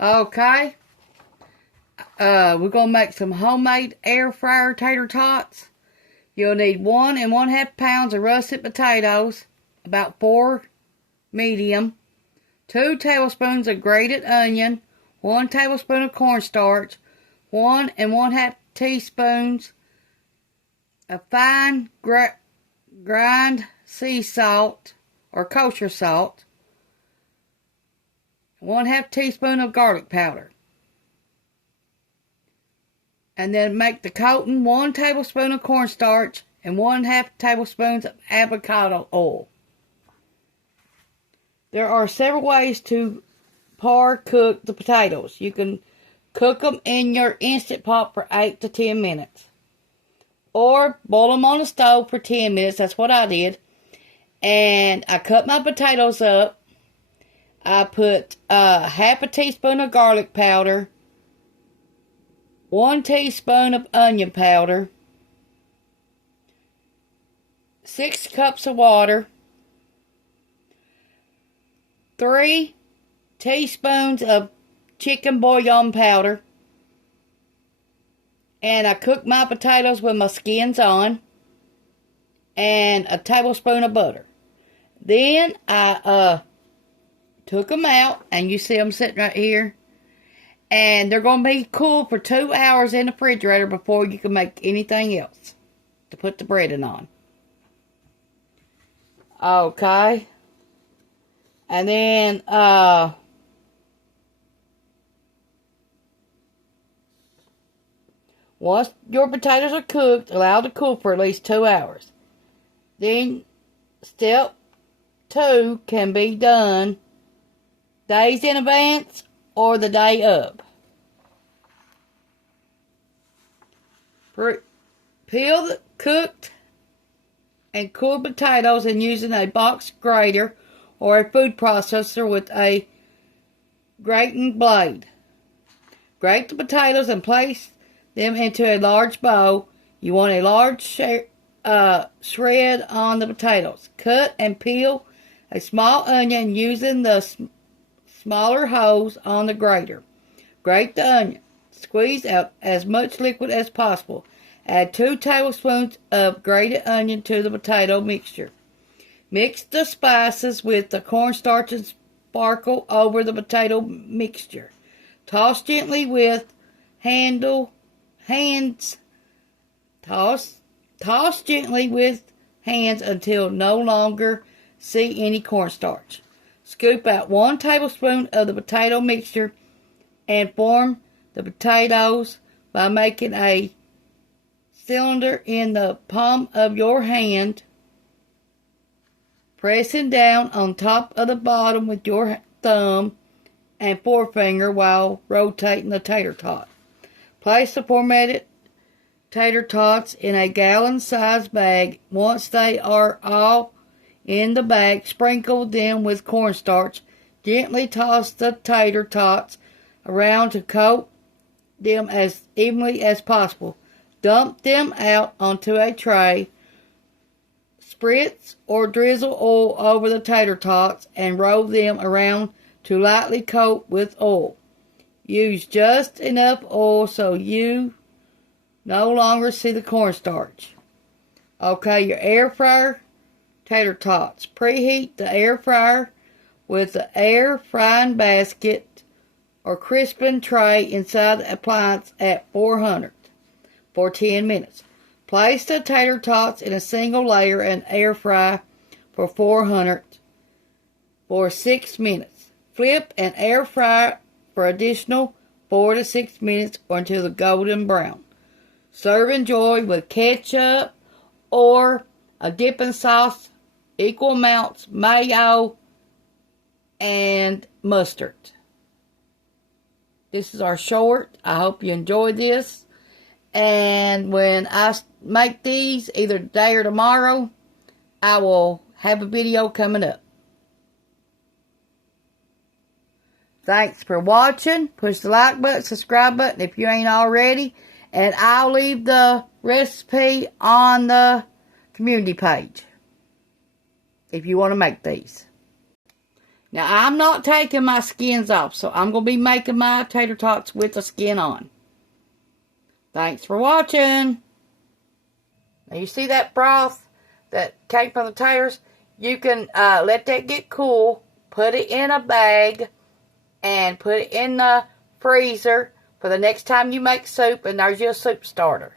Okay. We're going to make some homemade air fryer tater tots. You'll need 1 1/2 pounds of russet potatoes, about 4 medium, 2 tablespoons of grated onion, 1 tablespoon of cornstarch, 1 1/2 teaspoons of fine grind sea salt or kosher salt, 1/2 teaspoon of garlic powder. And then make the coating 1 tablespoon of cornstarch and 1/2 tablespoons of avocado oil. There are several ways to cook the potatoes. You can cook them in your Instant Pot for 8 to 10 minutes. Or boil them on the stove for 10 minutes. That's what I did. And I cut my potatoes up. I put 1/2 teaspoon of garlic powder, 1 teaspoon of onion powder, 6 cups of water, 3 teaspoons of chicken bouillon powder, and I cooked my potatoes with my skins on, and a tablespoon of butter. Then I took them out, and you see them sitting right here. And they're going to be cool for 2 hours in the refrigerator before you can make anything else to put the breading on. Okay. And then, once your potatoes are cooked, allow to cool for at least 2 hours. Then, step 2 can be done days in advance or the day of. Peel the cooked and cooled potatoes and using a box grater or a food processor with a grating blade. Grate the potatoes and place them into a large bowl. You want a large shred on the potatoes. Cut and peel a small onion using the smaller holes on the grater. Grate the onion. Squeeze out as much liquid as possible. Add 2 tablespoons of grated onion to the potato mixture. Mix the spices with the cornstarch and sprinkle over the potato mixture. Toss gently with hands. Toss gently with hands until no longer see any cornstarch. Scoop out 1 tablespoon of the potato mixture and form the potatoes by making a cylinder in the palm of your hand, pressing down on top of the bottom with your thumb and forefinger while rotating the tater tot. Place the formatted tater tots in a gallon-sized bag. Once they are all in the bag, sprinkle them with cornstarch. Gently toss the tater tots around to coat them as evenly as possible. Dump them out onto a tray. Spritz or drizzle oil over the tater tots and roll them around to lightly coat with oil. Use just enough oil so you no longer see the cornstarch. Okay, your air fryer tater tots. Preheat the air fryer with the air frying basket or crisping tray inside the appliance at 400 for 10 minutes. Place the tater tots in a single layer and air fry for 400 for 6 minutes. Flip and air fry for additional 4 to 6 minutes or until the golden brown. Serve and enjoy with ketchup or a dipping sauce, equal amounts mayo and mustard. This is our short. I hope you enjoyed this. And when I make these, either today or tomorrow, I will have a video coming up. Thanks for watching. Push the like button, subscribe button if you ain't already. And I'll leave the recipe on the community page if you want to make these. Now, I'm not taking my skins off, so I'm going to be making my tater tots with the skin on. Thanks for watching. Now, you see that broth that came from the taters? You can let that get cool, put it in a bag, and put it in the freezer for the next time you make soup, and there's your soup starter.